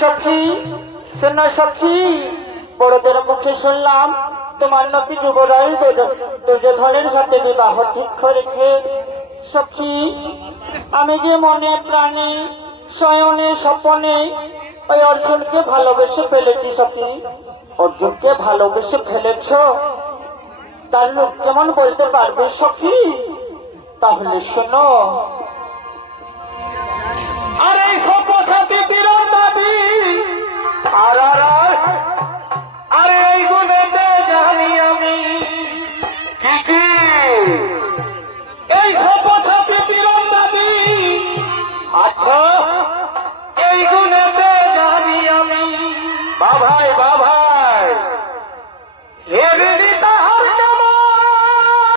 সখী, শোনো সখী, বড়দের মুখে শুনলাম তোমার নাকি যুবরাজ দুর্যোধনের সাথে বিবাহ ঠিক করেছে। সখী, আমি যে মনে প্রাণে শয়নে স্বপনে ওই অর্জুনকে ভালোবেসে ফেলেছি। সখী, অর্জুনকে ভালোবেসে ফেলেছ, তার লোক কেমন বলতে পারবে সখী? তাহলে শোনো। আরে সপসাতে কিরণ দাবি আরে এই গুণেতে জানি আমি কি এই সপসাতে কিরণ দাবি। আচ্ছা,